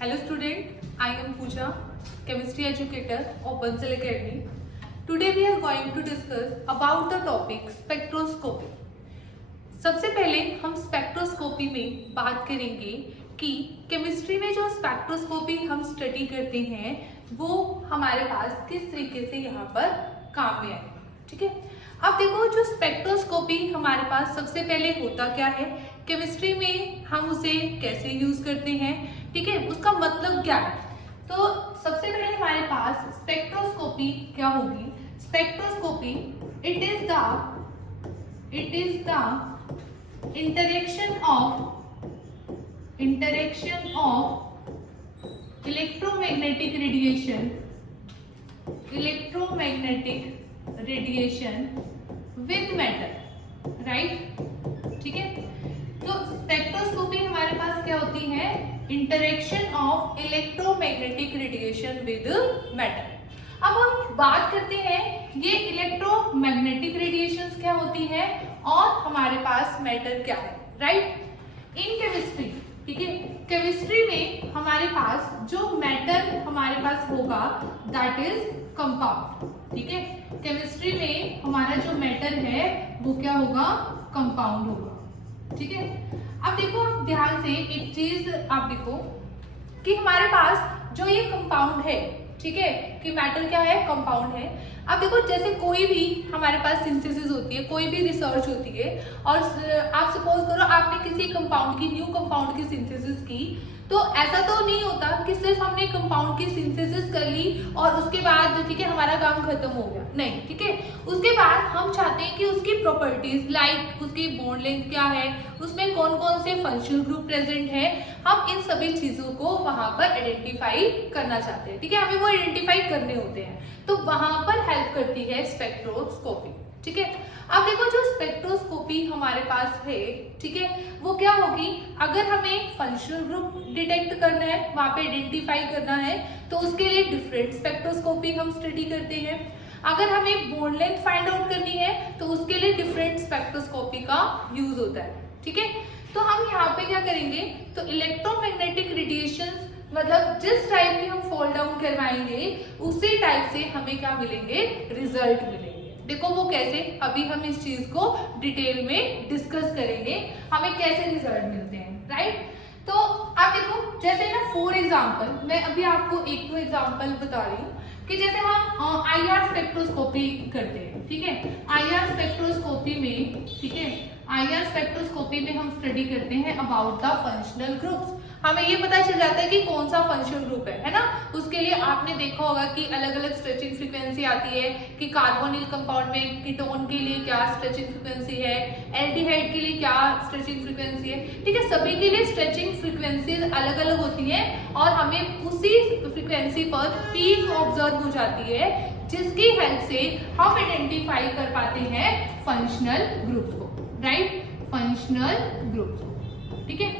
Hello student, I am Pooja, chemistry educator of Bansal Academy. Today we are going to discuss about the topic spectroscopy. सबसे पहले हम spectroscopy में बात करेंगे कि केमिस्ट्री में जो स्पेक्ट्रोस्कोपी हम स्टडी करते हैं वो हमारे पास किस तरीके से यहाँ पर काम में आए। ठीक है, अब देखो जो स्पेक्ट्रोस्कोपी हमारे पास सबसे पहले होता क्या है, केमिस्ट्री में हम उसे कैसे यूज करते हैं, ठीक है, उसका मतलब क्या है। तो सबसे पहले हमारे पास स्पेक्ट्रोस्कोपी क्या होगी। Spectroscopy it is the interaction of electromagnetic radiation with matter, right। ठीक है, तो स्पेक्ट्रोस्कोपी हमारे पास क्या होती है, interaction of electromagnetic radiation with matter. अब हम बात करते हैं ये इलेक्ट्रोमैग्नेटिक रेडिएशंस क्या होती है और हमारे पास मैटर क्या है, राइट। इन केमिस्ट्री, ठीक है, केमिस्ट्री में हमारे पास जो मैटर हमारे पास होगा दैट इज कंपाउंड। ठीक है, केमिस्ट्री में हमारा जो मैटर है वो क्या होगा, कंपाउंड होगा। ठीक है, अब देखो आप ध्यान से एक चीज आप देखो कि हमारे पास जो ये कंपाउंड है, ठीक है, कि मैटर क्या है, कंपाउंड है। अब देखो जैसे कोई भी हमारे पास सिंथेसिस होती है, कोई भी रिसर्च होती है और आप सपोज करो आपने किसी कंपाउंड की, न्यू कंपाउंड की सिंथेसिस की, तो ऐसा तो नहीं होता कि सिर्फ हमने कंपाउंड की सिंथेसिस कर ली और उसके बाद ठीक है हमारा काम खत्म हो गया, नहीं। ठीक है, उसके बाद हम चाहते हैं कि उसकी प्रॉपर्टीज लाइक उसकी बॉन्ड लेंथ क्या है, उसमें कौन कौन से फंक्शनल ग्रुप प्रेजेंट है, हम इन सभी चीजों को वहां पर आइडेंटिफाई करना चाहते हैं। ठीक है, हमें वो आइडेंटिफाई करने होते हैं, तो वहां पर हेल्प करती है स्पेक्ट्रोस्कोपी। ठीक है, अब देखो जो स्पेक्ट्रोस्कोपी हमारे पास है, ठीक है, वो क्या होगी, अगर हमें फंक्शनल ग्रुप डिटेक्ट करना है, वहां पे आइडेंटिफाई करना है, तो उसके लिए डिफरेंट स्पेक्ट्रोस्कोपी हम स्टडी करते हैं। अगर हमें बॉन्ड लेंथ फाइंड आउट करनी है तो उसके लिए डिफरेंट स्पेक्ट्रोस्कोपी का यूज होता है। ठीक है, तो हम यहाँ पे क्या करेंगे, तो इलेक्ट्रोमैग्नेटिक रेडिएशन मतलब जिस टाइप की हम फॉल डाउन करवाएंगे उसी टाइप से हमें क्या मिलेंगे, रिजल्ट मिलेंगे। देखो वो कैसे, अभी हम इस चीज को डिटेल में डिस्कस करेंगे, हमें कैसे रिजल्ट मिलते हैं, राइट। तो आप देखो जैसे ना फॉर एग्जांपल मैं अभी आपको एक दो एग्जांपल बता रही हूँ कि जैसे हम आईआर स्पेक्ट्रोस्कोपी करते हैं। ठीक है, आईआर स्पेक्ट्रोस्कोपी में, ठीक है, आईआर स्पेक्ट्रोस्कोपी में हम स्टडी करते हैं अबाउट द फंक्शनल ग्रुप्स। हमें ये पता चल जाता है कि कौन सा फंक्शनल ग्रुप है ना। उसके लिए आपने देखा होगा कि अलग अलग स्ट्रेचिंग फ्रीक्वेंसी आती है कि कार्बोनिल कंपाउंड में कीटोन के लिए क्या स्ट्रेचिंग फ्रीक्वेंसी है, एल्डिहाइड के लिए क्या स्ट्रेचिंग फ्रीक्वेंसी है। ठीक है, सभी के लिए स्ट्रेचिंग फ्रीक्वेंसीज अलग अलग होती है और हमें उसी फ्रीक्वेंसी पर पीक ऑब्जर्व हो जाती है जिसकी हेल्प से हम आइडेंटिफाई कर पाते हैं फंक्शनल ग्रुप को, राइट, फंक्शनल ग्रुप। ठीक है,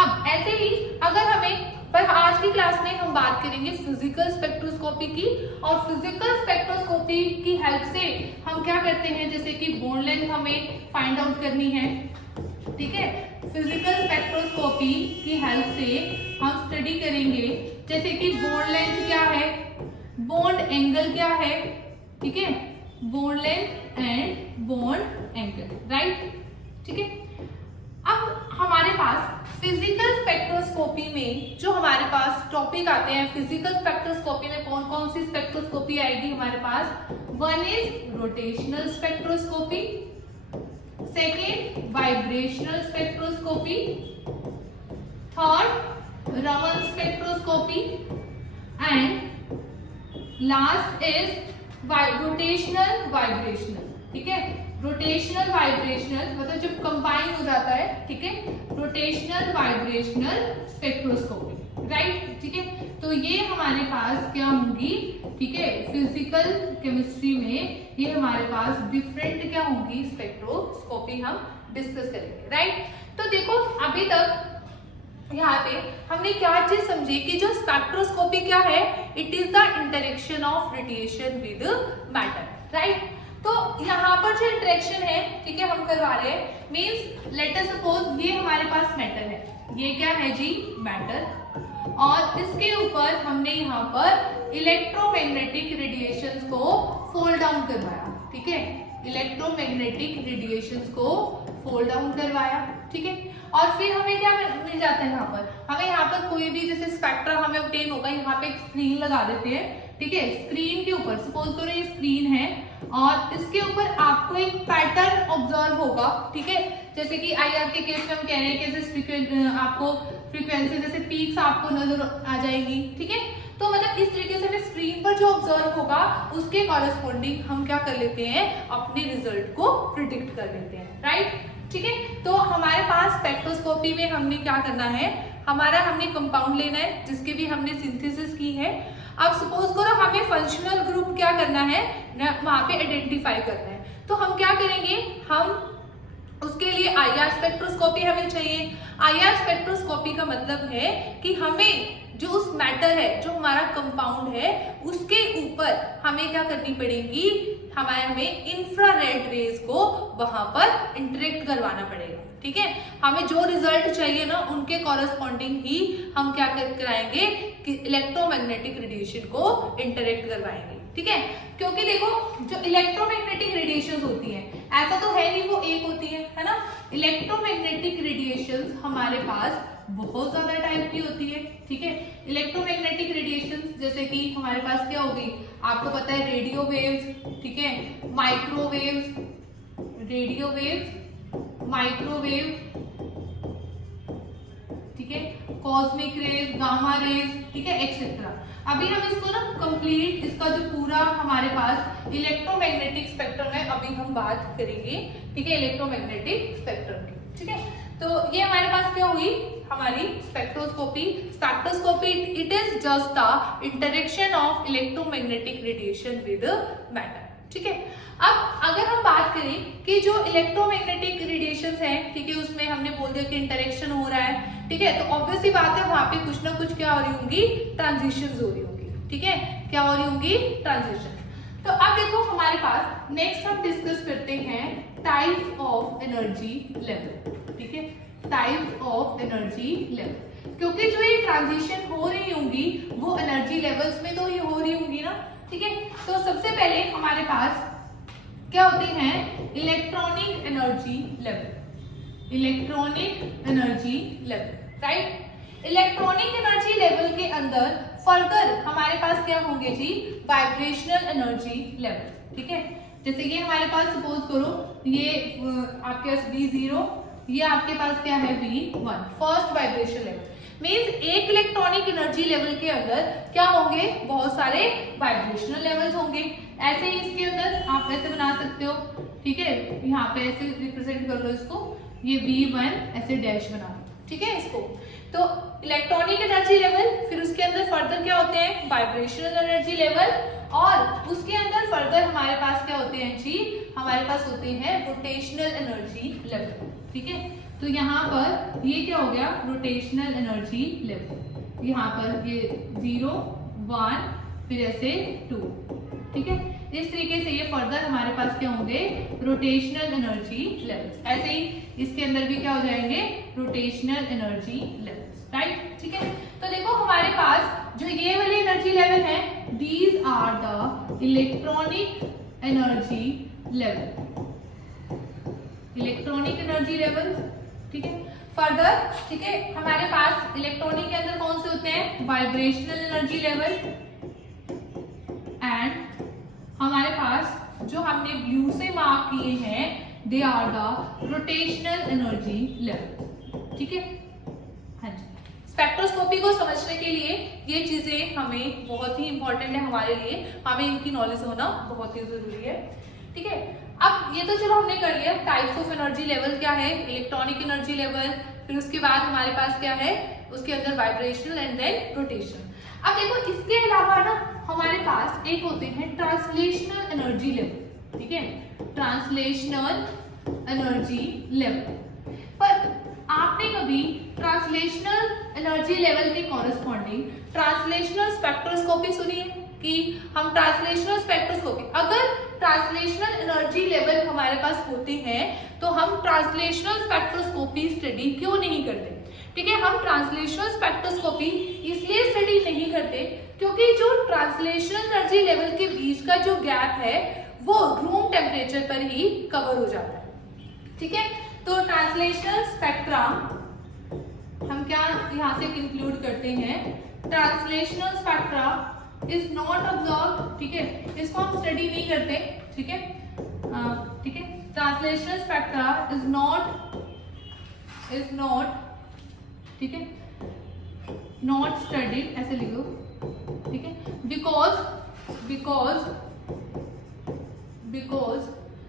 अब ऐसे ही अगर हमें, पर आज की क्लास में हम बात करेंगे फिजिकल स्पेक्ट्रोस्कोपी की, और फिजिकल स्पेक्ट्रोस्कोपी की हेल्प से हम क्या करते हैं, जैसे कि बॉन्ड लेंथ हमें फाइंड आउट करनी है। ठीक है, फिजिकल स्पेक्ट्रोस्कोपी की हेल्प से हम स्टडी करेंगे जैसे कि बॉन्ड लेंथ क्या है, बॉन्ड एंगल क्या है। ठीक है, bond length and bond angle, right. ठीक है, अब हमारे पास फिजिकल स्पेक्ट्रोस्कोपी में जो हमारे पास टॉपिक आते हैं, फिजिकल स्पेक्ट्रोस्कोपी में कौन कौन सी स्पेक्ट्रोस्कोपी आएगी हमारे पास, one is rotational spectroscopy, second vibrational spectroscopy, third Raman spectroscopy and last is rotational vibrational. ठीक है, रोटेशनल वाइब्रेशनल मतलब जब कंबाइन हो जाता है, ठीक है, रोटेशनल वाइब्रेशनल स्पेक्ट्रोस्कोपी, राइट। ठीक है, तो ये हमारे पास क्या होंगी, ठीक है, फिजिकल केमिस्ट्री में ये हमारे पास डिफरेंट क्या होंगी स्पेक्ट्रोस्कोपी हम डिस्कस करेंगे, राइट। तो देखो अभी तक यहाँ पे हमने क्या चीज समझी कि जो स्पेक्ट्रोस्कोपी क्या है, it is the interaction of radiation with matter, right. तो यहाँ पर जो इंटरेक्शन है, ठीक है, हम करवा रहे हैं, मींस लेट अस सपोज ये हमारे पास मैटर है, ये क्या है जी, मैटर, और इसके ऊपर हमने यहाँ पर इलेक्ट्रोमैग्नेटिक रेडिएशंस को फोल्ड डाउन करवाया, ठीक है, इलेक्ट्रोमैग्नेटिक रेडिएशंस को फोल्ड डाउन करवाया, ठीक है। और फिर हमें क्या मिल जाता है यहाँ पर, हमें यहाँ पर कोई भी जैसे स्पेक्ट्रा हमें ऑब्टेन होगा, यहाँ पे एक स्क्रीन लगा देते हैं, ठीक है। स्क्रीन के ऊपर सपोज करो ये स्क्रीन है और इसके ऊपर आपको एक पैटर्न ऑब्जर्व होगा, ठीक है। जैसे कि आईआर के केस में हम कह रहे हैं कि आपको फ्रीक्वेंसी जैसे पीक्स आपको नजर आ जाएगी, ठीक है। तो मतलब इस तरीके से हमें स्क्रीन पर जो ऑब्जर्व होगा उसके कॉरेस्पॉन्डिंग हम क्या कर लेते हैं, अपने रिजल्ट को प्रिडिक्ट कर लेते हैं, राइट, ठीक है। तो हमारे पास स्पेक्ट्रोस्कोपी में हमने क्या करना है, हमने कंपाउंड लेना है जिसकी भी हमने सिंथेसिस की है। अब सपोज करो हमें फंक्शनल ग्रुप क्या करना है, वहां पे आइडेंटिफाई करना है, तो हम क्या करेंगे, हम उसके लिए आईआर स्पेक्ट्रोस्कोपी हमें चाहिए। आईआर स्पेक्ट्रोस्कोपी का मतलब है कि हमें जो उस मैटर है, जो हमारा कंपाउंड है, उसके ऊपर हमें क्या करनी पड़ेगी, हमें इंफ्रारेड रेज को वहां पर इंटरेक्ट करवाना पड़ेगा, ठीक है। हमें जो रिजल्ट चाहिए ना उनके कॉरेस्पॉन्डिंग ही हम क्या कराएंगे कि इलेक्ट्रोमैग्नेटिक रेडिएशन को इंटरेक्ट करवाएंगे, ठीक है। क्योंकि देखो जो इलेक्ट्रोमैग्नेटिक रेडिएशन होती है, ऐसा तो है नहीं वो एक होती है ना। इलेक्ट्रोमैग्नेटिक रेडिएशन हमारे पास बहुत ज्यादा टाइप की होती है, ठीक है। इलेक्ट्रोमैग्नेटिक रेडिएशन जैसे कि हमारे पास क्या होगी, आपको पता है रेडियो वेव्स, ठीक है, माइक्रोवेव्स, रेडियो वेव्स, माइक्रोवेव, ठीक है, कॉस्मिक रेज, गामा रेज, ठीक है, एक्सेट्रा। अभी हम इसको ना कंप्लीट, इसका जो पूरा हमारे पास इलेक्ट्रोमैग्नेटिक स्पेक्ट्रम है अभी हम बात करेंगे, ठीक है, इलेक्ट्रोमैग्नेटिक स्पेक्ट्रम की, ठीक है। तो ये हमारे पास क्या हुई, हमारी spectroscopy. Spectroscopy it is just the interaction of electromagnetic radiation with matter, ठीक है। अब अगर हम बात करें कि जो इलेक्ट्रोमैग्नेटिक रेडिएशन है, ठीक है, उसमें हमने बोल दिया कि इंटरेक्शन हो रहा है, ठीक है, तो ऑब्वियस सी बात है वहां पे कुछ ना कुछ क्या हो रही होंगी, ट्रांजिशंस हो रही होंगी, ठीक है, क्या हो रही होंगी, ट्रांजिशन। तो अब देखो हमारे पास नेक्स्ट हम डिस्कस करते हैं टाइप्स ऑफ एनर्जी लेवल, ठीक है, टाइप्स ऑफ एनर्जी लेवल। क्योंकि जो ये ट्रांजिशन हो रही होंगी वो एनर्जी लेवल्स में तो ये हो रही होंगी ना, ठीक है। तो सबसे पहले हमारे पास क्या होते हैं, electronic energy level, electronic energy level, right. Electronic energy level के अंदर फर्दर हमारे पास क्या होंगे जी, वाइब्रेशनल एनर्जी लेवल, ठीक है। जैसे ये हमारे पास सपोज करो ये आपके पास V0, ये आपके पास क्या है V1, first vibration level. Means एक इलेक्ट्रॉनिक एनर्जी लेवल के अंदर क्या होंगे, बहुत सारे वाइब्रेशनल लेवल्स होंगे। ऐसे ही इसके अंदर आप ऐसे बना सकते हो, ठीक है, यहाँ पे ऐसे रिप्रेजेंट कर लो इसको, ये V1 ऐसे डैश बना लो, ठीक है इसको। तो इलेक्ट्रॉनिक एनर्जी लेवल, फिर उसके अंदर फर्दर क्या होते हैं, वाइब्रेशनल एनर्जी लेवल, और उसके अंदर फर्दर हमारे पास क्या होते हैं जी, हमारे पास होते हैं रोटेशनल एनर्जी लेवल, ठीक है। तो यहाँ पर ये क्या हो गया, रोटेशनल एनर्जी लेवल, यहाँ पर ये 0, 1, फिर ऐसे 2, ठीक है। इस तरीके से ये फर्दर हमारे पास क्या होंगे, रोटेशनल एनर्जी लेवल्स। ऐसे ही इसके अंदर भी क्या हो जाएंगे, रोटेशनल एनर्जी लेवल्स, राइट, ठीक है। तो देखो हमारे पास जो ये वाले एनर्जी लेवल है, these are the electronic energy level, electronic energy level, ठीक है। फर्दर, ठीक है, हमारे पास इलेक्ट्रॉनिक के अंदर कौन से होते हैं, वाइब्रेशनल एनर्जी लेवल, एंड हमारे पास जो हमने ब्लू से मार्क किए हैं, they are the rotational energy level, ठीक है। हाँ जी, स्पेक्ट्रोस्कोपी को समझने के लिए ये चीजें हमें बहुत ही इंपॉर्टेंट है, हमारे लिए हमें इनकी नॉलेज होना बहुत ही जरूरी है, ठीक है। अब ये तो चलो हमने कर लिया, टाइप्स ऑफ एनर्जी लेवल क्या है, इलेक्ट्रॉनिक एनर्जी लेवल, फिर उसके बाद हमारे पास क्या है, उसके अंदर वाइब्रेशनल एंड देन रोटेशन। अब देखो इसके अलावा ना हमारे पास एक होते हैं ट्रांसलेशनल एनर्जी लेवल, ठीक है, ट्रांसलेशनल एनर्जी लेवल। पर आपने कभी ट्रांसलेशनल एनर्जी लेवल के कॉरेस्पॉन्डिंग ट्रांसलेशनल स्पेक्ट्रोस्कोपी सुनी है कि हम ट्रांसलेशनल स्पेक्ट्रोस्कोपी, अगर ट्रांसलेशनल एनर्जी लेवल हमारे पास होते हैं तो हम ट्रांसलेशनल स्पेक्ट्रोस्कोपी स्टडी क्यों नहीं करते? ठीक है। हम ट्रांसलेशनल स्पेक्ट्रोस्कोपी इसलिए स्टडी नहीं करते क्योंकि जो ट्रांसलेशनल एनर्जी लेवल के बीच का जो गैप है वो रूम टेम्परेचर पर ही कवर हो जाता है, ठीक है। तो ट्रांसलेशनल स्पेक्ट्रा हम क्या यहाँ से कंक्लूड करते हैं, translational spectra is not observe, ठीक है, इसको हम स्टडी नहीं करते, ठीक है, ठीक है। ट्रांसलेशनल स्पेक्ट्रा इज नॉट, ठीक है, नॉट स्टडीड, ऐसे लिख दो, ठीक है, because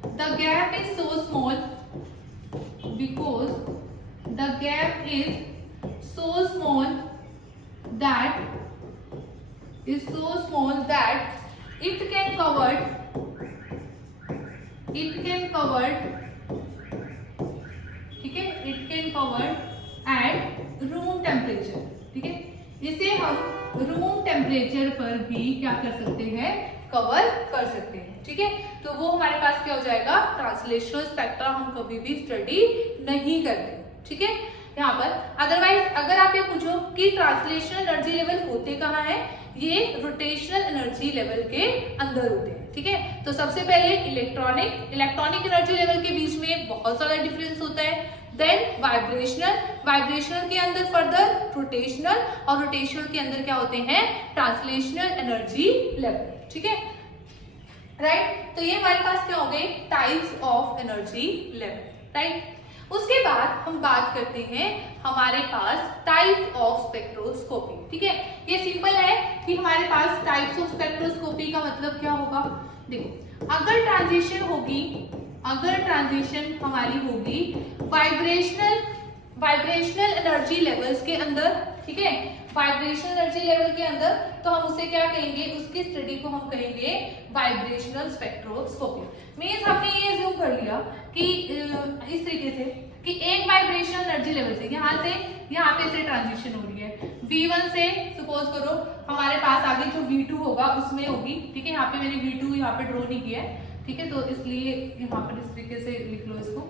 the gap is so small, because the gap is so small that it can cover ठीक है, it can cover at room temperature, ठीक है। इसे हम रूम टेम्परेचर पर भी क्या कर सकते हैं, कवर कर सकते हैं, ठीक है। तो वो हमारे पास क्या हो जाएगा, ट्रांसलेशनल स्पेक्ट्रा हम कभी भी स्टडी नहीं करते, ठीक है। यहाँ पर अदरवाइज अगर आप ये पूछो कि ट्रांसलेशनल एनर्जी लेवल होते कहाँ है, ये रोटेशनल एनर्जी लेवल के अंदर होते हैं, ठीक है। तो सबसे पहले इलेक्ट्रॉनिक एनर्जी लेवल के बीच में बहुत ज्यादा डिफरेंस होता है, देन वाइब्रेशनल के अंदर फर्दर रोटेशनल, और रोटेशनल के अंदर क्या होते हैं, ट्रांसलेशनल एनर्जी लेवल, ठीक है, राइट। तो ये हमारे पास क्या हो गए, types of energy level, right. उसके बाद हम बात करते हैं हमारे पास टाइप ऑफ स्पेक्ट्रोस्कोपी, ठीक है। ये सिंपल है कि हमारे पास टाइप्स ऑफ स्पेक्ट्रोस्कोपी का मतलब क्या होगा, देखो अगर ट्रांजिशन हमारी होगी वाइब्रेशनल एनर्जी लेवल्स के अंदर, ठीक है, वाइब्रेशनल एनर्जी लेवल के अंदर, तो हम उसे क्या कहेंगे, उसकी स्टडी को हम कहेंगे वाइब्रेशनल स्पेक्ट्रोस्कोपी। मींस हमने ये अज्यूम कर लिया कि इस तरीके से कि एक वाइब्रेशनल एनर्जी लेवल से यहाँ पे से ट्रांजिशन हो रही है, V1 से सपोज करो हमारे पास आगे जो V2 होगा उसमें होगी, ठीक है। यहाँ पे मैंने V2 यहाँ पे ड्रॉ नहीं किया है, ठीक है, तो इसलिए यहाँ पर इस तरीके से लिख लो इसको,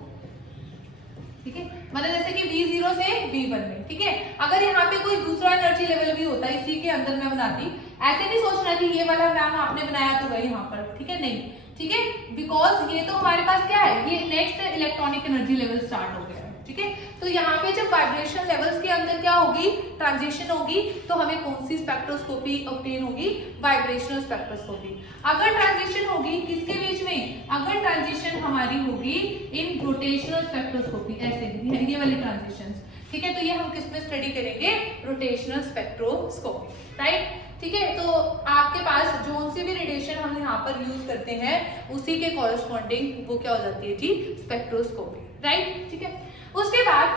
ठीक है, मतलब जैसे कि V0 से V1 में, ठीक है। अगर यहाँ पे कोई दूसरा एनर्जी लेवल भी होता इसी के अंदर मैं बनाती, ऐसे नहीं सोचना कि ये वाला नाम आपने बनाया तो वही यहाँ पर, ठीक है, नहीं, ठीक है, बिकॉज ये तो हमारे पास क्या है, ये next electronic energy level start हो गया है, ठीक है। तो यहाँ पे जब वाइब्रेशन लेवल्स के अंदर क्या होगी, ट्रांजिशन होगी, तो हमें कौन सी स्पेक्ट्रोस्कोपी ऑब्टेन होगी, वाइब्रेशनल स्पेक्ट्रोस्कोपी। अगर ट्रांजिशन होगी किसके बीच में, अगर ट्रांजिशन हमारी होगी इन रोटेशनल स्पेक्ट्रोस्कोपी, ऐसे ये वाली ट्रांजिशन, ठीक है, तो ये हम किसमें स्टडी करेंगे, रोटेशनल स्पेक्ट्रोस्कोपी, राइट, ठीक है। तो आपके पास जो सी भी रेडिएशन हम यहाँ पर यूज करते हैं उसी के कॉरेस्पॉन्डिंग वो क्या हो जाती है जी, स्पेक्ट्रोस्कोपी, राइट, ठीक है। उसके बाद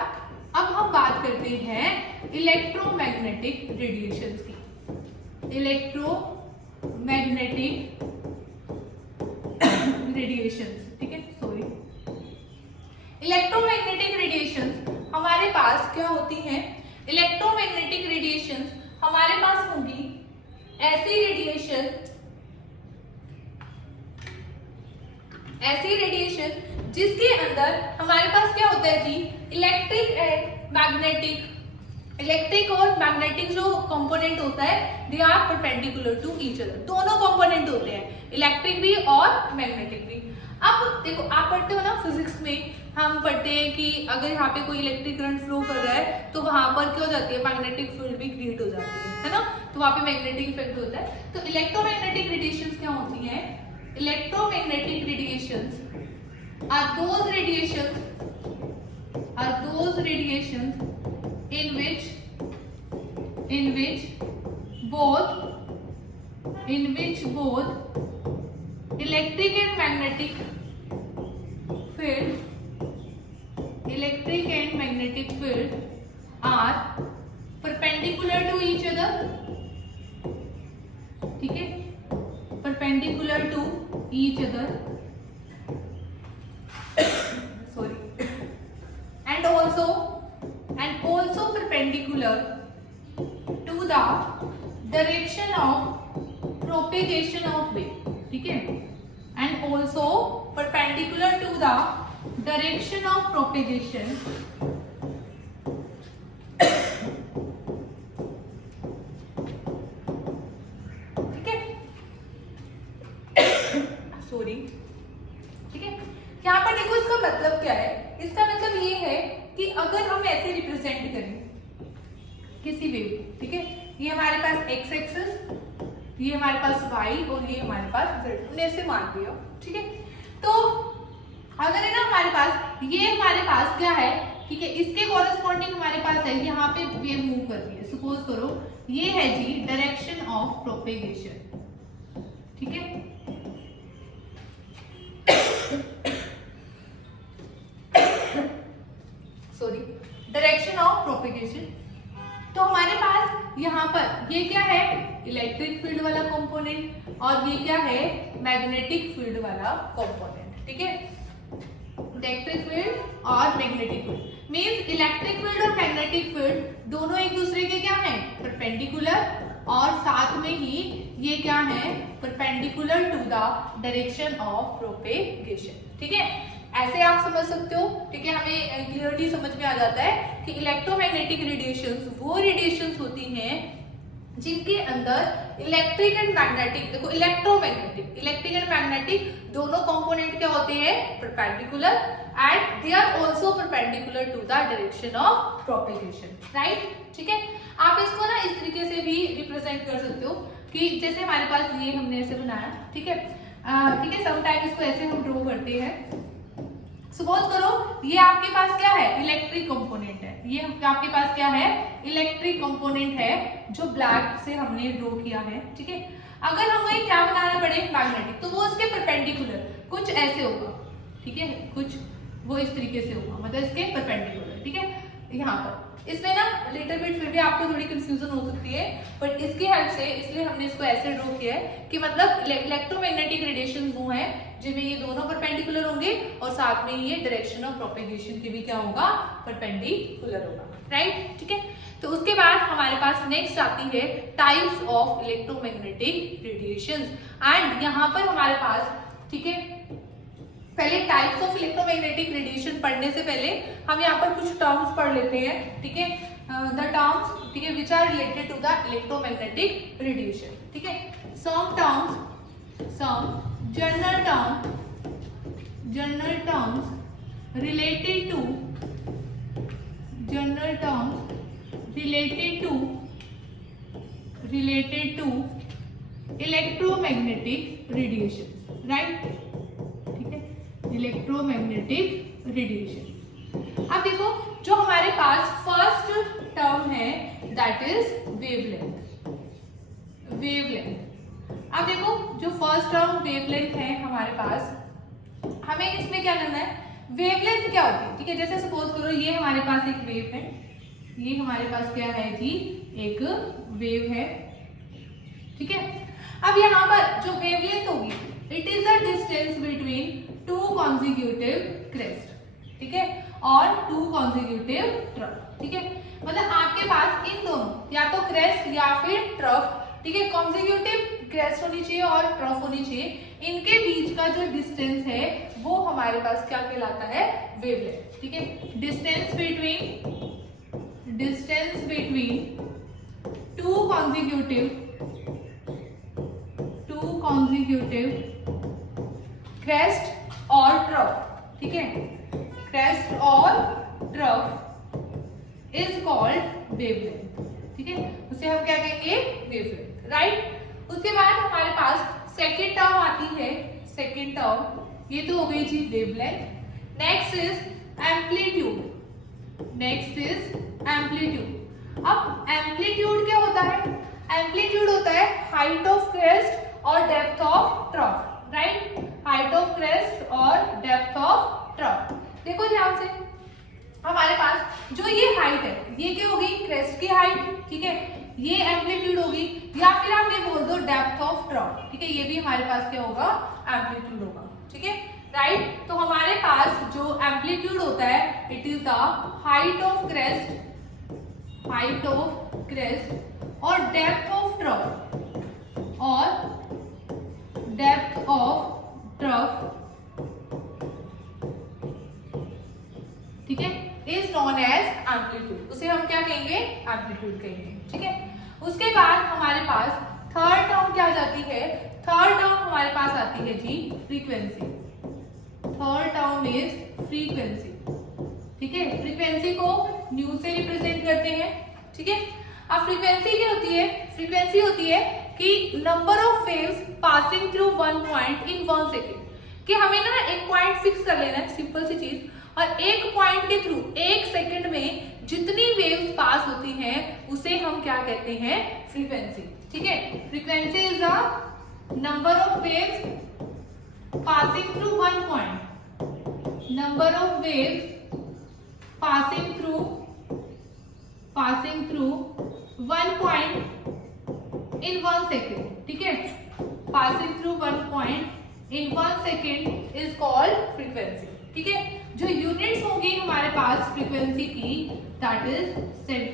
अब हम बात करते हैं इलेक्ट्रोमैग्नेटिक रेडिएशंस की, इलेक्ट्रोमैग्नेटिक रेडिएशंस, ठीक है, सॉरी, इलेक्ट्रोमैग्नेटिक रेडिएशंस हमारे पास क्या होती हैं, इलेक्ट्रोमैग्नेटिक रेडिएशंस हमारे पास होंगी ऐसी रेडिएशन जिसके अंदर हमारे पास क्या होता है जी, इलेक्ट्रिक और मैग्नेटिक जो कंपोनेंट होता है, they are perpendicular to each other, दोनों कंपोनेंट होते हैं, इलेक्ट्रिक भी और मैग्नेटिक भी। अब देखो आप पढ़ते हो ना फिजिक्स में, हम पढ़ते हैं कि अगर यहाँ पे कोई इलेक्ट्रिक करंट फ्लो कर रहा है तो वहां पर क्या हो जाती है, मैग्नेटिक फील्ड भी क्रिएट हो जाती है ना, तो वहां पे मैग्नेटिक इफेक्ट होता है। तो इलेक्ट्रोमैग्नेटिक रेडिएशंस क्या होती हैं, electromagnetic radiations are those radiations in which both electric and magnetic field are perpendicular to each other, ठीक है, perpendicular to each other, sorry, and also perpendicular to the direction of propagation of wave, ठीक है, and also perpendicular to the direction of propagation sorry, ठीक है। यहाँ पर देखो इसका मतलब क्या है, इसका मतलब ये है कि अगर हम ऐसे रिप्रेजेंट करें किसी वेव को, ठीक है, ये हमारे पास एक्स एक्सिस, ये हमारे पास वाई और ये हमारे पास जेड, हमने ऐसे मान दिया, ठीक है। तो अगर है ना हमारे पास ये हमारे पास क्या है, ठीक है, इसके कॉरेस्पॉन्डिंग हमारे पास है यहाँ पे वेव मूव कर रही है। सपोज करो ये है जी डायरेक्शन ऑफ प्रोपेगेशन, ठीक है। Sorry, direction of propagation. तो हमारे पास यहाँ पर ये क्या है, इलेक्ट्रिक फील्ड वाला कंपोनेंट, और ये क्या है, मैग्नेटिक फील्ड वाला कंपोनेंट, ठीक है। इलेक्ट्रिक फील्ड और magnetic field means electric field और मैग्नेटिक फील्ड दोनों एक दूसरे के क्या हैं, परपेंडिकुलर, और साथ में ही ये क्या है, perpendicular to the direction of propagation, ठीक है। ऐसे आप समझ सकते हो, ठीक है, हमें क्लियरली समझ में आ जाता है कि इलेक्ट्रोमैग्नेटिक रेडिएशंस वो रेडिएशंस होती हैं जिनके अंदर इलेक्ट्रिक एंड मैग्नेटिक, देखो इलेक्ट्रोमैग्नेटिक, इलेक्ट्रिक एंड मैग्नेटिक दोनों कंपोनेंट क्या होते हैं, perpendicular, and they are also perpendicular to the direction of propagation, right, ठीक है। आप इसको ना इस तरीके से भी रिप्रेजेंट कर सकते हो कि जैसे हमारे पास ये हमने ऐसे बनाया, ठीक है, ठीक है, समटाइम इसको ऐसे हम ड्रॉ करते हैं। सपोज करो ये आपके पास क्या है, इलेक्ट्रिक कंपोनेंट है, ये आपके पास क्या है, इलेक्ट्रिक कंपोनेंट है जो ब्लैक से हमने ड्रॉ किया है, ठीक है। अगर हमें क्या बनाना पड़े, मैग्नेटिक, तो वो उसके परपेंडिकुलर कुछ ऐसे होगा, ठीक है, कुछ वो इस तरीके से होगा, मतलब इसके परपेंडिकुलर, ठीक है। यहाँ पर इसमें ना लिटिल बिट फिर भी आपको थोड़ी कंफ्यूजन हो सकती है, बट इसकी हेल्प से इसलिए हमने इसको ऐसे ड्रॉ किया है कि मतलब इलेक्ट्रोमैग्नेटिक रेडिएशन वो है जिनमें ये दोनों परपेंडिकुलर होंगे और साथ में ये डायरेक्शन ऑफ प्रोपेगेशन के भी क्या होगा, परपेंडिकुलर होगा, राइट, ठीक है। तो उसके बाद हमारे पास नेक्स्ट आती है types of electromagnetic radiations, and यहाँ पर हमारे पास, ठीक है, पहले टाइप्स ऑफ इलेक्ट्रोमैग्नेटिक रेडिएशन पढ़ने से पहले हम यहाँ पर कुछ टर्म्स पढ़ लेते हैं, ठीक है, द टर्म्स, ठीक है, which are related to the electromagnetic radiation, ठीक है। Some terms, some general terms related to electromagnetic radiation, right, ठीक है, इलेक्ट्रोमैग्नेटिक रेडिएशन। अब देखो जो हमारे पास फर्स्ट टर्म है दैट इज वेवलेंथ, वेवलेंथ। अब देखो जो फर्स्ट टर्म वेवलेंथ है हमारे पास, हमें इसमें क्या करना है, वेवलेंथ क्या होती है, ठीक है। जैसे सपोज करो ये हमारे पास एक वेव है, ये हमारे पास क्या है जी, एक वेव है, ठीक है। अब यहाँ पर जो वेवलेंथ होगी, it is the distance between two consecutive crest, ठीक है, और टू कॉन्जिक्यूटिव ट्रफ, ठीक है। मतलब आपके पास इन दोनों, या तो क्रेस्ट या फिर ट्रफ, ठीक है, कॉन्जिक्यूटिव क्रेस्ट होनी चाहिए और ट्रफ होनी चाहिए, इनके बीच का जो डिस्टेंस है वो हमारे पास क्या कहलाता है, वेवलेंथ, ठीक है। Distance between two consecutive crest और ट्रफ, ठीक है, क्रेस्ट और ट्रफ इज कॉल्ड वेवलेंथ, ठीक है, उसे हम क्या कहेंगे, वेवलेंथ, राइट। उसके बाद हमारे पास सेकेंड टर्म आती है, सेकेंड टर्म, ये तो हो गई जी वेवलेंथ। नेक्स्ट इज एम्पलीट्यूड, अब एम्पलीट्यूड क्या होता है, एम्पलीट्यूड होता है हाइट ऑफ क्रेस्ट और depth of trough, right, height of crest और डेप्थ ऑफ ट्रफ। देखो ध्यान से, हमारे पास जो ये हाइट है, ये क्या होगी, क्रेस्ट की हाइट, ठीक है, ये एम्पलीट्यूड होगी, या फिर आप ये बोल दो डेप्थ ऑफ ट्रफ, ठीक है, ये भी हमारे पास क्या होगा, एम्पलीट्यूड होगा, ठीक है, राइट। तो हमारे पास जो एम्पलीट्यूड होता है, it is the height of crest और डेप्थ ऑफ ट्रफ, ठीक है, इज नोन एज एम्पलीट्यूड, उसे हम क्या कहेंगे, एम्पलीट्यूड कहेंगे, ठीक है। उसके बाद हमारे पास थर्ड टर्म क्या आ जाती है, थर्ड टर्म हमारे हमारे पास आती है जी frequency. Third term is frequency. ठीक है, फ्रीक्वेंसी को न्यू से रिप्रेजेंट करते हैं। ठीक है, अब फ्रीक्वेंसी क्या होती है? फ्रीक्वेंसी होती है कि number of waves passing through one point in 1 second. कि हमें ना एक पॉइंट फिक्स कर लेना है, सिंपल सी चीज, और एक पॉइंट के थ्रू 1 सेकेंड में जितनी वेव्स पास होती हैं उसे हम क्या कहते हैं? फ्रीक्वेंसी। ठीक है, frequency is the number of waves passing through one point. Number of waves passing through one point in 1 second. ठीक है, passing through one point in 1 second is called frequency. ठीक है, जो यूनिट्स होंगी हमारे पास फ्रीक्वेंसी की, दैट इज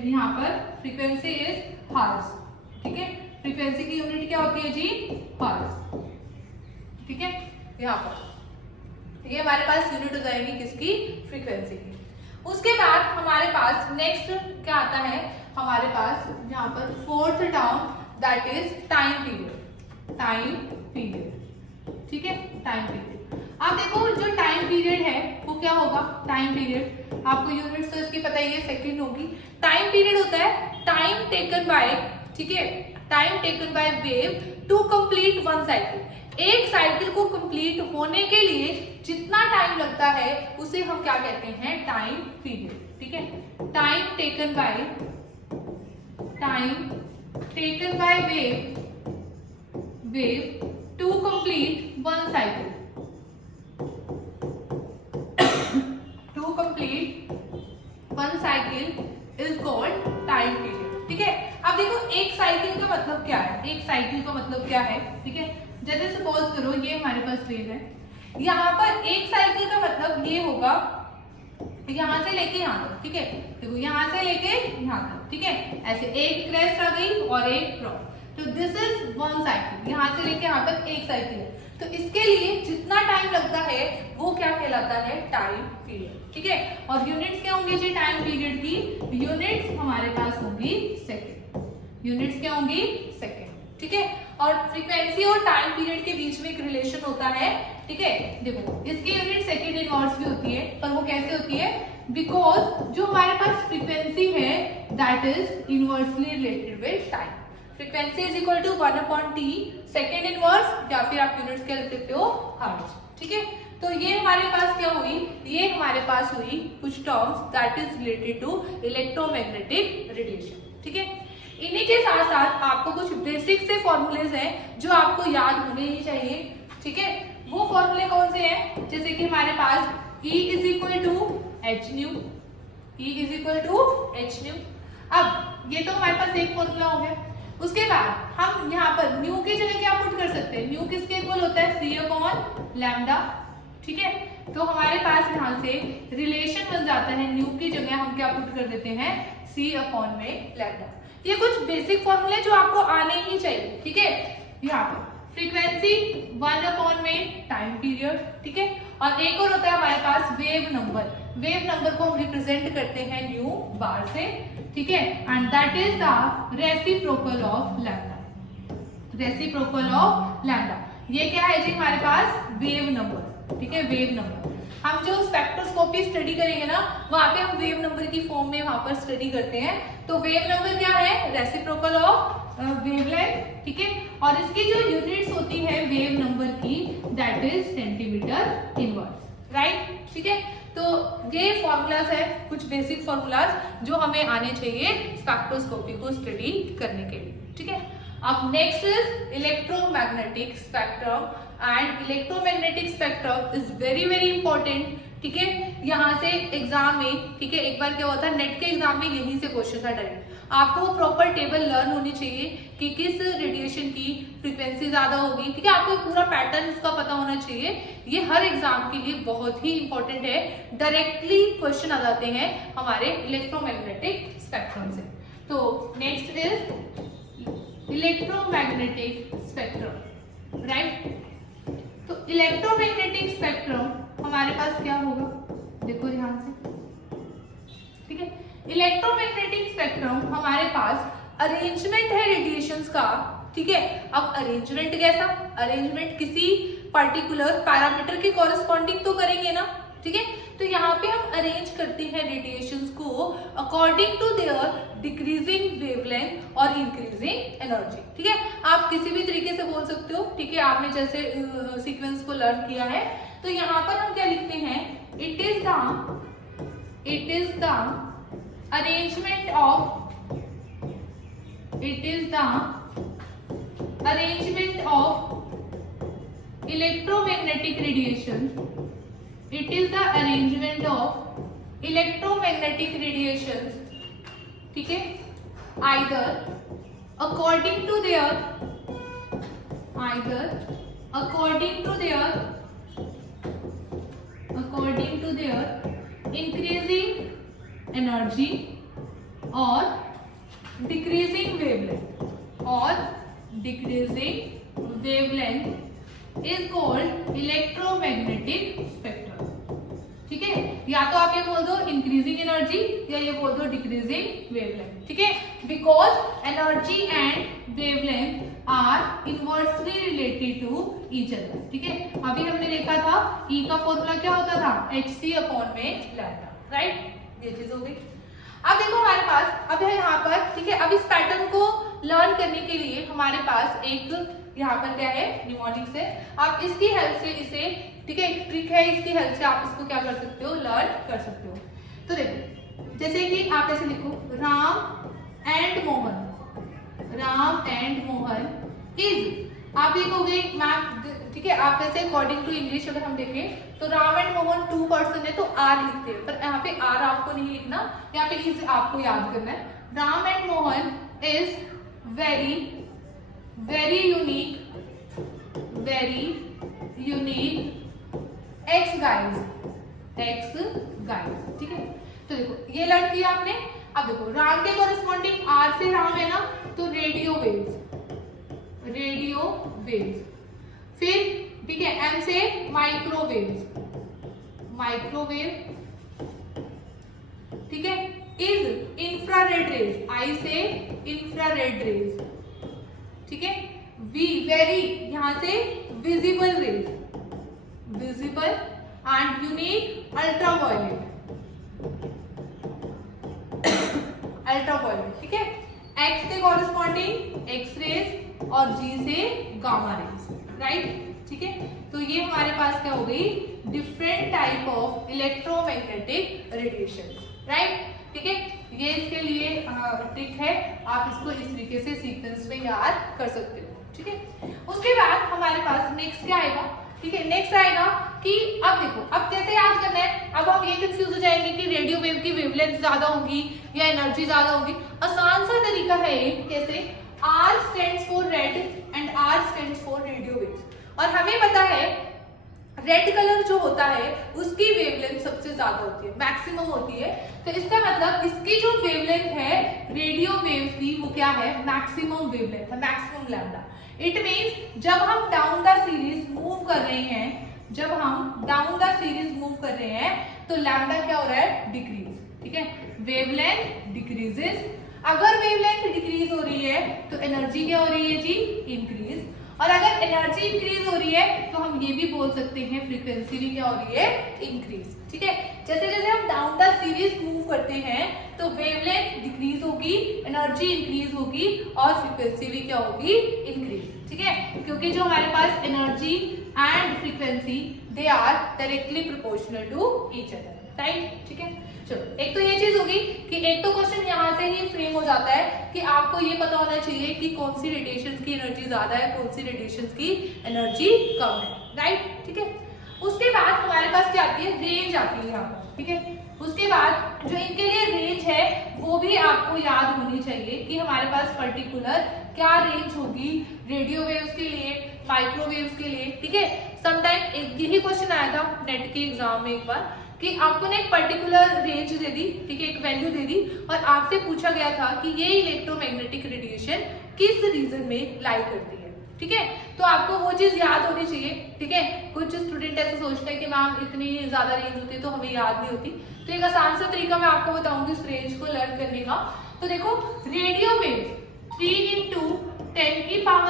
यहाँ पर फ्रीक्वेंसी इज हर्ट्ज। ठीक है, फ्रीक्वेंसी की यूनिट क्या होती है जी? हर्ट्ज। ठीक है, यहाँ पर ये हमारे पास यूनिट हो जाएगी किसकी? फ्रीक्वेंसी की। उसके बाद हमारे पास नेक्स्ट क्या आता है? हमारे पास यहाँ पर fourth term, that is time period. Time period. ठीक है, टाइम पीरियड। आप देखो जो टाइम पीरियड है वो क्या होगा? टाइम पीरियड आपको यूनिट्स तो इसकी पता ही है, सेकंड होगी। टाइम पीरियड होता है टाइम टेकन बाय, ठीक है, time taken by wave to complete one cycle. एक साइकिल को कंप्लीट होने के लिए जितना टाइम लगता है उसे हम क्या कहते हैं? Time period. ठीक है, time taken by wave to complete one cycle. To complete one cycle is called time period. ठीक है, अब देखो एक साइकिल का मतलब क्या है? एक साइकिल का मतलब क्या है? ठीक है, जैसे सपोज करो ये हमारे पास वेव है, यहाँ पर एक साइकिल का मतलब ये होगा यहाँ से लेके यहाँ तक। ठीक है, देखो यहाँ से लेके यहाँ तक। ठीक है, ऐसे एक क्रेस्ट आ गई और एक ड्रॉप, तो दिस इज वन साइकिल। यहाँ से लेके यहाँ तक एक साइकिल है, तो इसके लिए जितना टाइम लगता है वो क्या कहलाता है? Time period. ठीक है, और यूनिट्स क्या होंगी जी टाइम पीरियड की? यूनिट्स हमारे पास होंगी सेकेंड। यूनिट्स क्या होंगी? सेकेंड। ठीक है, और फ्रीक्वेंसी और टाइम पीरियड के बीच में एक रिलेशन होता है। ठीक है, देखो इसकी यूनिट सेकेंड इनवर्स भी होती है, पर वो कैसे होती है? बिकॉज जो हमारे पास फ्रीक्वेंसी है that is inversely related with time. Frequency is equal to 1/t second inverse, या फिर आप यूनिट्स क्या लिख सकते हो? हर्ट्ज। ठीक है, तो ये हमारे पास क्या हुई? ये हमारे पास हुई कुछ terms that is related to electromagnetic radiation. ठीक है, इन्हीं के साथ साथ आपको कुछ बेसिक से फॉर्मूलेज हैं जो आपको याद होने ही चाहिए। ठीक है, वो फॉर्मूले कौन से हैं? जैसे कि हमारे पास E is equal to h nu. E is equal to h nu. अब ये तो हमारे पास एक फॉर्मूला हो गया। उसके बाद हम यहाँ पर न्यू की जगह क्या पुट कर सकते हैं? न्यू किसके इक्वल होता है? C/λ। ठीक है, तो हमारे पास यहाँ से रिलेशन बन जाता है, न्यू की जगह हम क्या पुट कर देते हैं? C/λ। ये कुछ बेसिक फॉर्मूले जो आपको आने ही चाहिए। ठीक है, यहाँ पर फ्रीक्वेंसी 1/में टाइम पीरियड। ठीक है, और एक और होता है हमारे पास वेव नंबर। वेव नंबर को हम रिप्रेजेंट करते हैं न्यू बार से। ठीक है, and that is the reciprocal of lambda. Reciprocal of lambda, ये क्या है जी हमारे पास? Wave number. ठीक है, वेव नंबर। हम जो स्पेक्ट्रोस्कोपी स्टडी करेंगे ना, वहां पे हम वेव नंबर की फॉर्म में वहां पर स्टडी करते हैं। तो वेव नंबर क्या है? Reciprocal of wavelength. ठीक है, और इसकी जो यूनिट्स होती है वेव नंबर की, that is centimetre inverse. Right? ठीक है, तो ये फॉर्मूलाज है, कुछ बेसिक फॉर्मूलाज जो हमें आने चाहिए स्पेक्ट्रोस्कोपी को स्टडी करने के लिए। ठीक है, अब next is electromagnetic spectrum, and electromagnetic spectrum is very very important. ठीक है, यहाँ से एग्जाम में, ठीक है, एक बार क्या होता है नेट के एग्जाम में यहीं से क्वेश्चन था डायरेक्ट। आपको वो प्रॉपर टेबल लर्न होनी चाहिए कि किस रेडिएशन की फ्रीक्वेंसी ज्यादा होगी। ठीक है, आपको पूरा पैटर्न उसका पता होना चाहिए। ये हर एग्जाम के लिए बहुत ही इंपॉर्टेंट है। डायरेक्टली क्वेश्चन आ जाते हैं हमारे इलेक्ट्रोमैग्नेटिक स्पेक्ट्रम से। तो next is electromagnetic spectrum. Right, तो इलेक्ट्रोमैग्नेटिक स्पेक्ट्रम हमारे पास क्या होगा? देखो ध्यान से। ठीक है, इलेक्ट्रोमैग्नेटिक स्पेक्ट्रम हमारे पास अरेंजमेंट है रेडिएशंस का, ठीक है। अब अरेंजमेंट कैसा, अरेंजमेंट किसी पर्टिकुलर पैरामीटर के कॉरेस्पॉन्डिंग तो करेंगे ना, ठीक है। तो यहाँ पे हम अरेंज करते हैं रेडिएशंस को according to their decreasing wavelength और इंक्रीजिंग एनर्जी, ठीक है। आप किसी भी तरीके से बोल सकते हो, ठीक है, आपने जैसे सीक्वेंस को लर्न किया है। तो यहाँ पर हम क्या लिखते हैं, it is the arrangement of electromagnetic radiation. It is the arrangement of electromagnetic radiations, ठीक है, either according to their increasing energy or decreasing wavelength is called electromagnetic spectrum, ठीक है। या तो आप ये बोल दो इंक्रीजिंग एनर्जी या ये बोल दो डिक्रीजिंग वेवलेंथ, ठीक है। Because energy and wavelength are inversely related to each other, ठीक है। अभी हमने देखा था E का फॉर्मूला क्या होता था, hc/λ, राइट। ये चीज हो गई। अब देखो हमारे पास अब है यहाँ पर, ठीक है। अब इस पैटर्न को लर्न करने के लिए हमारे पास एक यहाँ पर क्या है, निमोनिक्स है। आप इसकी हेल्प से इसे, ठीक है, एक ट्रिक है, इसकी हेल्प से आप इसको क्या कर सकते हो, लर्न कर सकते हो। तो देखो जैसे कि आप ऐसे लिखो, राम एंड मोहन इज, आप लिखोगे मैम, ठीक है। आप ऐसे अकॉर्डिंग टू इंग्लिश अगर हम देखें तो राम एंड मोहन 2 पर्सन है तो आर लिखते हैं, पर यहाँ पे आर आपको नहीं लिखना, यहाँ पे इसे आपको याद करना है। Ram and Mohan is very unique x guys, ठीक है। तो देखो ये लर्न किया आपने। अब देखो राम के कॉरेस्पॉन्डिंग आर से राम है ना, तो रेडियो वेव्स, फिर ठीक है एम से माइक्रोवेव, ठीक है। इज इंफ्रारेड रेज, आई से इंफ्रारेड रेज, ठीक है। वी वेरी, यहां से visible raise, and unique ultraviolet, ठीक है। एक्स के कॉरेस्पॉन्डिंग एक्स रेज और जी से गामा रेज, राइट, ठीक है। तो ये हमारे पास क्या हो गई, different type of electromagnetic radiation, right, ठीक है। ये इसके लिए ट्रिक है, आप इसको इस तरीके से सीक्वेंस में याद कर सकते हो, ठीक है। उसके बाद हमारे पास नेक्स्ट क्या आएगा, ठीक है। नेक्स्ट आएगा कि अब देखो अब कैसे याद करना है। अब हम ये कंफ्यूज हो जाएंगे कि रेडियो वेव की वेवलेंथ ज्यादा होगी या एनर्जी ज्यादा होगी। आसान सा तरीका है ये, कैसे, R stands for red and R stands for radio waves, और हमें पता है रेड कलर जो होता है उसकी वेवलेंथ सबसे ज्यादा होती है, मैक्सिमम होती है। तो इसका मतलब इसकी जो वेवलेंथ है रेडियो वेव्स की, वो क्या है, मैक्सिमम वेवलेंथ है, मैक्सिमम लैम्डा। इट मींस जब हम डाउन द सीरीज मूव कर रहे हैं, तो लैम्डा क्या हो रहा है, डिक्रीज, ठीक है। वेवलेंथ डिक्रीजेस, अगर वेवलेंथ डिक्रीज हो रही है तो एनर्जी क्या हो रही है जी, इंक्रीज, और अगर एनर्जी इंक्रीज हो रही है तो हम ये भी बोल सकते हैं फ्रीक्वेंसी भी क्या हो रही है, इंक्रीज, ठीक है। जैसे जैसे हम डाउन द सीरीज मूव करते हैं तो वेवलेंथ डिक्रीज होगी, एनर्जी इंक्रीज होगी और फ्रीक्वेंसी भी क्या होगी, इंक्रीज, ठीक है। क्योंकि जो हमारे पास energy and frequency they are directly proportional to each other, right, ठीक है। चलो एक तो ये चीज होगी कि एक तो क्वेश्चन यहाँ से ही फ्रेम हो जाता है कि आपको ये पता होना चाहिए कि कौन सी रेडिएशन की एनर्जी ज्यादा है, कौन सी रेडिएशन की एनर्जी कम है, राइट, ठीक है। उसके बाद हमारे पास क्या आती है, रेंज आती है यहाँ पर, ठीक है। उसके बाद जो इनके लिए रेंज है वो भी आपको याद होनी चाहिए कि हमारे पास पर्टिकुलर क्या रेंज होगी रेडियो वेव्स के लिए, माइक्रोवेव्स के लिए, ठीक है। समटाइम यही क्वेश्चन आया था नेट के एग्जाम में एक बार कि आपको ने एक पर्टिकुलर रेंज दे दी, ठीक है, एक वैल्यू दे दी और आपसे पूछा गया था कि ये इलेक्ट्रोमैग्नेटिक रेडिएशन किस रीजन में लाई करती है, ठीक है। तो आपको वो चीज याद होनी चाहिए, ठीक है। कुछ स्टूडेंट ऐसे सोचते हैं कि मैम इतनी ज्यादा रेंज होती है तो हमें याद नहीं होती, तो एक आसान सा तरीका मैं आपको बताऊंगी इस रेंज को लर्न करने का। तो देखो radio wave 3 × 10⁻⁻⁴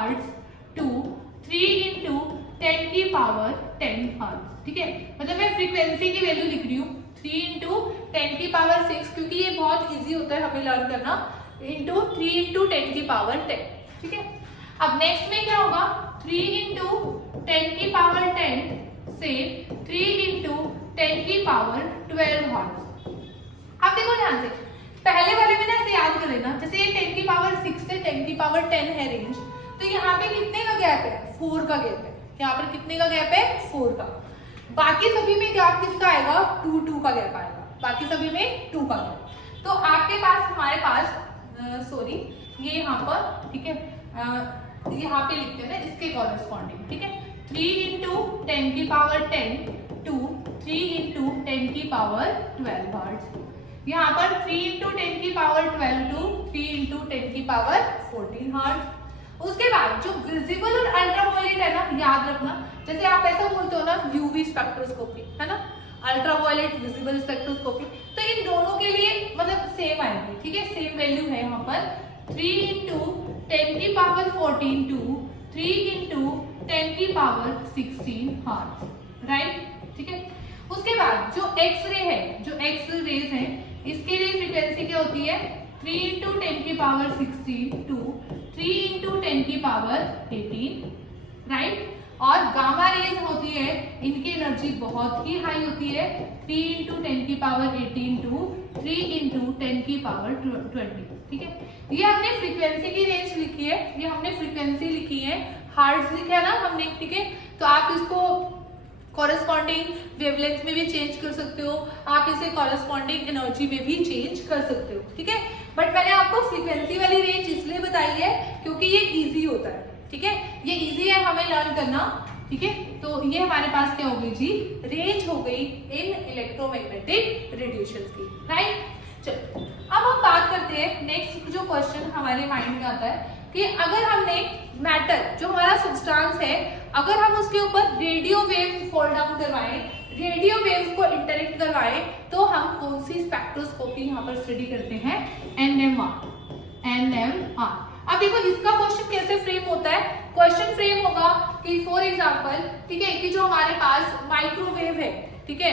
hertz to 3 into 10 की पावर 10 हर्ट्ज। ठीक है, मतलब मैं फ्रीक्वेंसी की वैल्यू लिख रही हूँ 3 इंटू 10 की पावर 6, क्योंकि ये बहुत इजी होता है हमें लर्न करना, इंटू 3 इंटू 10 की पावर 10। ठीक है, अब नेक्स्ट में क्या होगा, 3 इंटू 10 की पावर 10 से 3 इंटू 10 की पावर 12 हर्ट्ज। अब देखो ध्यान से, पहले वाले में ना ऐसे याद कर लेना, जैसे ये 10 की पावर 6 से 10 की पावर 10 है रेंज, तो यहाँ पे कितने का गैप है, 4 का गैप है। यहाँ पर कितने का गैप है, 4 का। बाकी सभी में गैप किसका आएगा, 2 का गैप आएगा, बाकी सभी में 2 का गैप। तो आपके पास, हमारे पास सॉरी ये यहाँ पर, ठीक है, यहाँ पे लिखते हैं ना इसके कॉरेस्पॉन्डिंग। ठीक है, 3 इंटू 10 की पावर 10 टू 3 इंटू 10 की पावर 12 हर्ट्ज। यहाँ पर 3 इंटू 10 की पावर 12 टू 3 इंटू 10 की पावर 14 हर्ट्ज। उसके बाद जो विजिबल और अल्ट्रावायलेट है ना, याद रखना, जैसे आप ऐसा बोलते हो ना यूवी स्पेक्ट्रोस्कोपी, है ना, अल्ट्रावायलेट विजिबल स्पेक्ट्रोस्कोपी, तो इन दोनों के लिए मतलब सेम आएगी। ठीक है, सेम वैल्यू है यहाँ पर, 3 इंटू 10 की पावर 14 टू 3 इंटू 10 की पावर 16 हर्ट्ज, राइट। ठीक है, उसके बाद जो एक्सरे है, जो एक्स रेज है, इसके लिए फ्रीक्वेंसी क्या होती है, 3 इंटू 10 की पावर 16 टू 3 इंटू 10 की पावर 18, राइट। और गामा रेज होती है, इनकी एनर्जी बहुत ही हाई होती है, 3 इंटू 10 की पावर 18 टू 3 इंटू 10 की पावर 20। ठीक है, ये हमने फ्रीक्वेंसी की रेंज लिखी है, ये हमने फ्रीक्वेंसी लिखी है, हर्ट्ज लिखा है ना हमने। ठीक है, तो आप इसको कॉरेस्पॉन्डिंग वेवलेंथ में भी चेंज कर सकते हो, आप इसे कॉरेस्पॉन्डिंग एनर्जी में भी चेंज कर सकते हो। ठीक है, बट मैंने आपको फ्रीक्वेंसी वाली रेंज इसलिए बताई है क्योंकि ये इजी होता है। ठीक है, ये इजी है हमें लर्न करना। ठीक है, तो ये हमारे पास क्या हो गई जी, रेंज हो गई इन इलेक्ट्रोमैग्नेटिक रेडिएशन की, राइट। चलो अब हम बात करते हैं नेक्स्ट जो क्वेश्चन हमारे माइंड में आता है कि अगर हमने मैटर जो हमारा सब्सटेंस है, अगर हम उसके ऊपर रेडियो वेव फॉल डाउन करवाएं, रेडियो वेव को इंटरेक्ट करवाएं, तो हम कौन सी स्पेक्ट्रोस्कोपी यहाँ पर स्टडी करते हैं, NMR। अब देखो इसका क्वेश्चन कैसे फ्रेम होता है, क्वेश्चन फ्रेम होगा कि फॉर एग्जांपल, ठीक है, कि जो हमारे पास माइक्रोवेव है, ठीक है,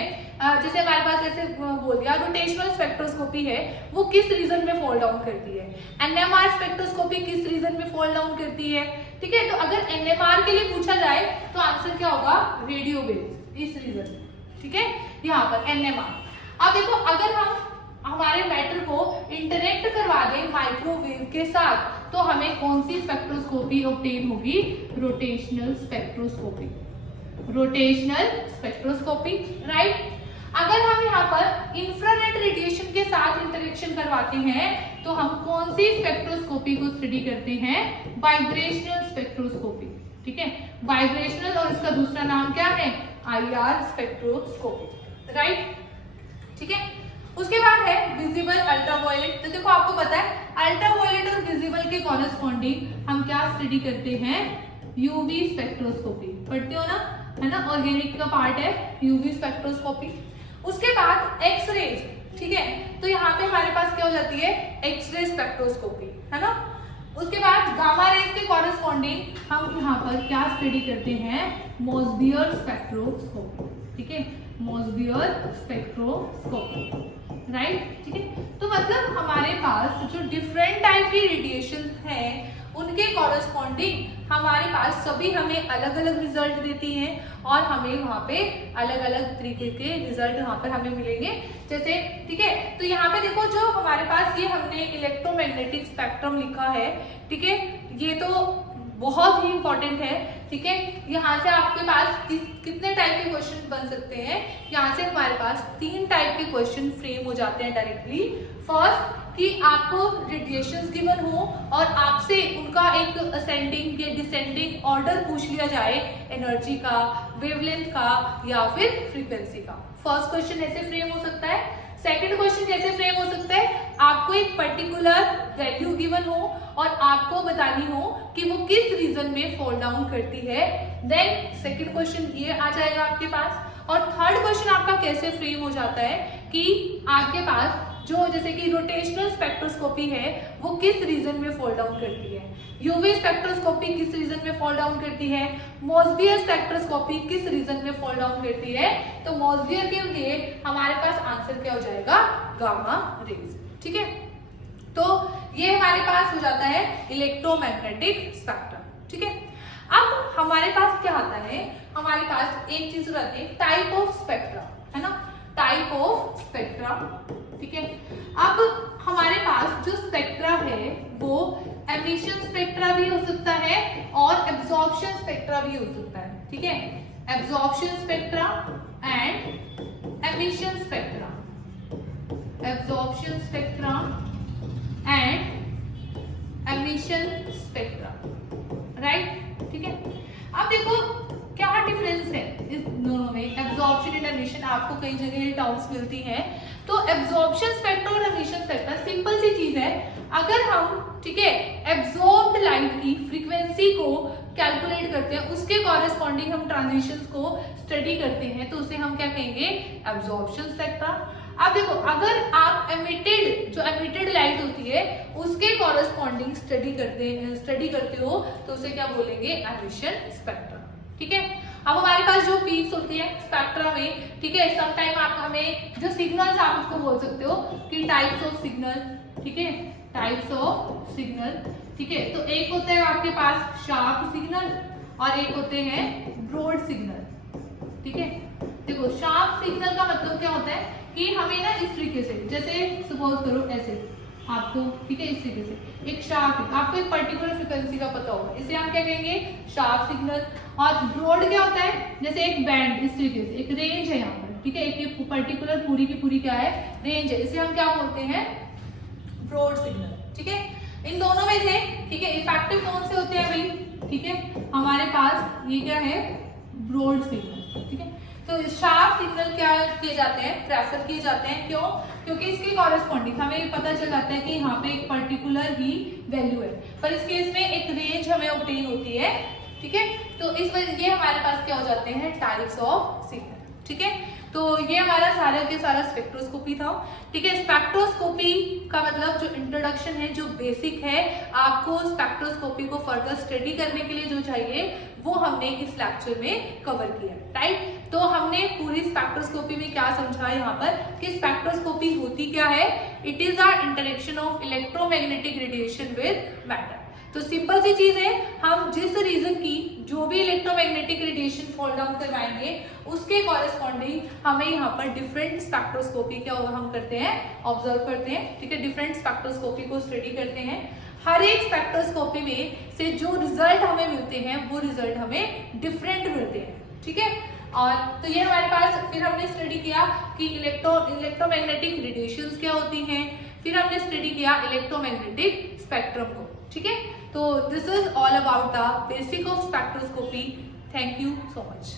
जैसे हमारे पास ऐसे बोल दिया रोटेशनल स्पेक्ट्रोस्कोपी है, वो किस रीजन में फॉल डाउन करती है, NMR स्पेक्ट्रोस्कोपी किस रीजन में फॉल डाउन करती है। ठीक है, तो अगर NMR के लिए पूछा जाए तो आंसर क्या होगा, रेडियो वेव, इस रीजन में। ठीक है, यहाँ पर NMR। अब देखो अगर हम हमारे मैटर को इंटरेक्ट करवा दें माइक्रोवेव के साथ, तो हमें कौन सी स्पेक्ट्रोस्कोपी ऑब्टेन होगी, rotational spectroscopy, rotational spectroscopy, right. अगर हम यहाँ पर इंफ्रारेड रेडिएशन के साथ इंटरेक्शन करवाते हैं तो हम कौन सी स्पेक्ट्रोस्कोपी को स्टडी करते हैं, वाइब्रेशनल स्पेक्ट्रोस्कोपी। ठीक है, वाइब्रेशनल, और इसका दूसरा नाम क्या है, IR स्पेक्ट्रोस्कोपी, राइट। ठीक है, उसके बाद है विजिबल अल्ट्रावायलेट। तो देखो आपको पता है अल्ट्रावायलेट और विजिबल के कॉरेस्पॉन्डिंग हम क्या स्टडी करते हैं, यूवी स्पेक्ट्रोस्कोपी, पढ़ते हो ना, है ना, ऑर्गेनिक का पार्ट है यूवी स्पेक्ट्रोस्कोपी। उसके बाद एक्सरेज, ठीक है, तो यहाँ पे हमारे पास क्या हो जाती है, एक्सरे स्पेक्ट्रोस्कोपी, है ना। उसके बाद गामा रेज के कॉरेस्पॉन्डिंग हम यहाँ पर क्या स्टडी करते हैं, मोसबियर स्पेक्ट्रोस्कोपी। ठीक है, मोसबियर स्पेक्ट्रोस्कोपी, राइट। ठीक है, तो मतलब हमारे पास जो डिफरेंट टाइप की रेडिएशन है उनके कॉरेस्पॉन्डिंग हमारे पास सभी हमें अलग अलग रिजल्ट देती हैं, और हमें वहाँ पे अलग अलग तरीके के रिजल्ट यहाँ पर हमें मिलेंगे। जैसे ठीक है, तो यहाँ पे देखो जो हमारे पास ये हमने इलेक्ट्रोमैग्नेटिक स्पेक्ट्रम लिखा है, ठीक है, ये तो बहुत ही इंपॉर्टेंट है। ठीक है, यहाँ से आपके पास कितने टाइप के क्वेश्चन बन सकते हैं, यहाँ से हमारे पास 3 टाइप के क्वेश्चन फ्रेम हो जाते हैं डायरेक्टली। फर्स्ट कि आपको रेडिएशंस गिवन हो और आपसे उनका एक असेंडिंग या डिसेंडिंग ऑर्डर पूछ लिया जाए, एनर्जी का, वेवलेंथ का या फिर फ्रीक्वेंसी का। फर्स्ट क्वेश्चन ऐसे फ्रेम हो सकता है। सेकंड क्वेश्चन कैसे फ्रेम हो सकता है, आपको एक पर्टिकुलर वैल्यू गिवन हो और आपको बतानी हो कि वो किस रीजन में फॉल डाउन करती है, देन सेकंड क्वेश्चन ये आ जाएगा आपके पास। और थर्ड क्वेश्चन आपका कैसे फ्रेम हो जाता है कि आपके पास जो जैसे कि रोटेशनल स्पेक्ट्रोस्कोपी है वो किस रीजन में फॉल डाउन करती है, यूवी स्पेक्ट्रोस्कोपी किस रीजन में फॉल डाउन करती है, मोसबियर स्पेक्ट्रोस्कोपी किस रीजन में फॉल डाउन करती है। तो मोसबियर के लिए हमारे पास आंसर क्या हो जाएगा, गामा रेज। ठीक है, तो ये हमारे पास हो जाता है इलेक्ट्रोमैग्नेटिक स्पेक्ट्रम। ठीक है, अब हमारे पास क्या आता है, हमारे पास एक चीज रहती है टाइप ऑफ स्पेक्ट्रा, है ना, टाइप ऑफ स्पेक्ट्रा। ठीक है, अब हमारे पास जो स्पेक्ट्रा है वो एमिशन स्पेक्ट्रा भी हो सकता है और एब्जॉर्प्शन स्पेक्ट्रा भी हो सकता है। ठीक है, absorption spectra and emission spectra, absorption spectra and emission spectra, right. ठीक है, अब देखो क्या डिफरेंस है इस दोनों में, एब्जॉर्प्शन एंड एमिशन, आपको कई जगह डाउट्स मिलती हैं। तो एब्जॉर्प्शन स्पेक्ट्रा और एमिशन स्पेक्ट्रा सिंपल सी चीज है, अगर हम, ठीक है, एब्जॉर्ब्ड लाइट की फ्रीक्वेंसी को कैलकुलेट करते हैं, उसके कॉरेस्पॉन्डिंग हम ट्रांजिशंस को स्टडी करते हैं, तो उसे हम क्या कहेंगे, एब्जॉर्प्शन स्पेक्ट्रा। अब देखो अगर आप जो एमिटेड लाइट होती है उसके कॉरेस्पॉन्डिंग स्टडी करते हो तो उसे क्या बोलेंगे, एमिशन स्पेक्ट्रा। ठीक है, अब हमारे पास जो पीक्स होती है स्पेक्ट्रा में, ठीक है, सम टाइम आप हमें जो सिग्नल्स आप उसको बोल सकते हो कि टाइप्स ऑफ सिग्नल, ठीक है, टाइप्स ऑफ सिग्नल। ठीक है, तो एक होता है आपके पास शार्प सिग्नल और एक होते हैं ब्रॉड सिग्नल। ठीक है, देखो शार्प सिग्नल का मतलब क्या होता है कि हमें ना इस तरीके से, जैसे सपोज करो ऐसे आपको, ठीक है, इस तरीके से एक शार्प, आपको एक पर्टिकुलर फ्रीक्वेंसी का पता होगा, इसे हम क्या कहेंगे, शार्प सिग्नल। और ब्रॉड क्या होता है, जैसे एक बैंड, इस तरीके से एक रेंज है यहाँ पर, ठीक है, एक पर्टिकुलर पूरी की पूरी क्या है, रेंज है, इसे हम क्या बोलते हैं, ब्रॉड सिग्नल। ठीक है, इन दोनों में से, ठीक है, इफेक्टिव कौन से होते हैं भाई, ठीक है, हमारे पास ये क्या है, ब्रॉड सिग्नल। ठीक है, तो शार्प सिग्नल क्या किए जाते हैं, प्रेफर किए जाते हैं, क्यों, क्योंकि इसके कॉरेस्पॉन्डिंग हमें पता चल जाता है कि यहाँ पे एक पर्टिकुलर ही वैल्यू है, पर इस केस में एक रेंज हमें ऑब्टेन होती है। ठीक है, तो इस वजह ये हमारे पास क्या हो जाते हैं, टाइप्स ऑफ सिग्नल। ठीक है, तो ये हमारा सारा के सारा स्पेक्ट्रोस्कोपी था। ठीक है, स्पेक्ट्रोस्कोपी का मतलब जो इंट्रोडक्शन है, जो बेसिक है, आपको स्पेक्ट्रोस्कोपी को फर्दर स्टडी करने के लिए जो चाहिए वो हमने इस लेक्चर में कवर किया, राइट। तो हमने पूरी स्पेक्ट्रोस्कोपी में क्या समझा यहाँ पर कि स्पेक्ट्रोस्कोपी होती क्या है, it is the interaction of electromagnetic radiation with matter. तो सिंपल सी चीज है, हम जिस रीजन की जो भी इलेक्ट्रोमैग्नेटिक रेडिएशन फॉल डाउन करवाएंगे उसके कॉरेस्पॉन्डिंग हमें यहाँ पर डिफरेंट स्पेक्ट्रोस्कोपी क्या हम करते हैं, ऑब्जर्व करते हैं। ठीक है, डिफरेंट स्पेक्ट्रोस्कोपी को स्टडी करते हैं। हर एक स्पेक्ट्रोस्कोपी में से जो रिजल्ट हमें मिलते हैं वो रिजल्ट हमें डिफरेंट मिलते हैं। ठीक है, और तो ये हमारे पास, फिर हमने स्टडी किया कि इलेक्ट्रोमैग्नेटिक रेडिएशंस क्या होती हैं, फिर हमने स्टडी किया इलेक्ट्रोमैग्नेटिक स्पेक्ट्रम को। ठीक है, तो this is all about the basic of spectroscopy. Thank you so much.